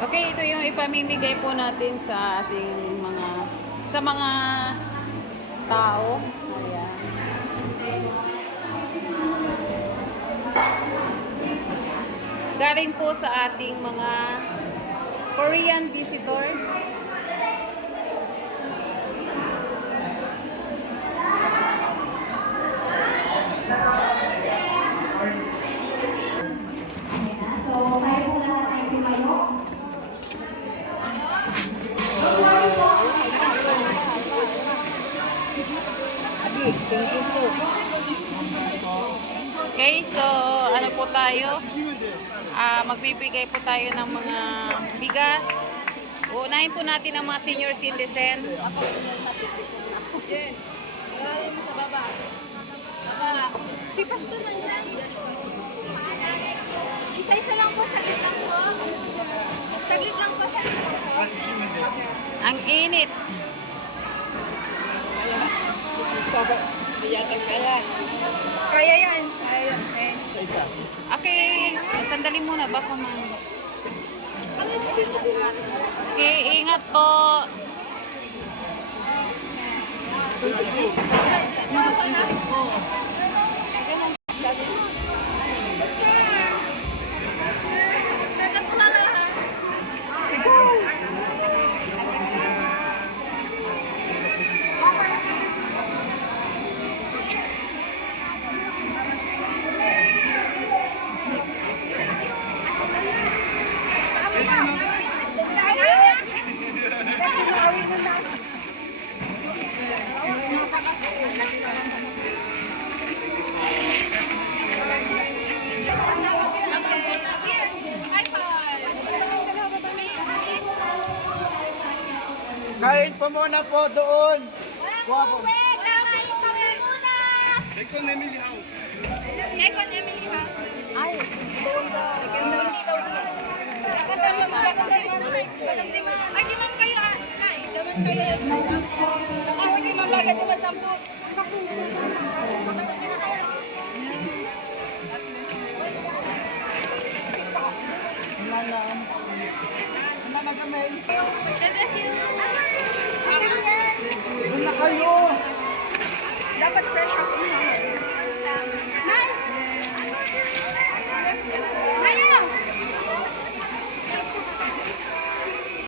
Okay, ito yung ipamimigay po natin sa ating mga tao. Ayan. Galing po sa ating mga Korean visitors. Okay, so ano po tayo? Magbibigay po tayo ng mga bigas. Unahin po natin ang mga senior citizen. Yes. Malalim sa baba. Baba. Si Pasto nandyan. Isa-isa lang po, saglit lang po. Saglit lang po, saglit lang po. Ang init. Kaya yan. Kaya yan. Okay, sandali muna. Baka Okay, ingat po. Kain po muna po doon. Ekon Emily House. Ay, doon ka. Hindi daw doon. Ay, di man kayo, ay, di man kayo. Ay, di man bagay, di man sampu. Wala na. Wala na kami. God bless you.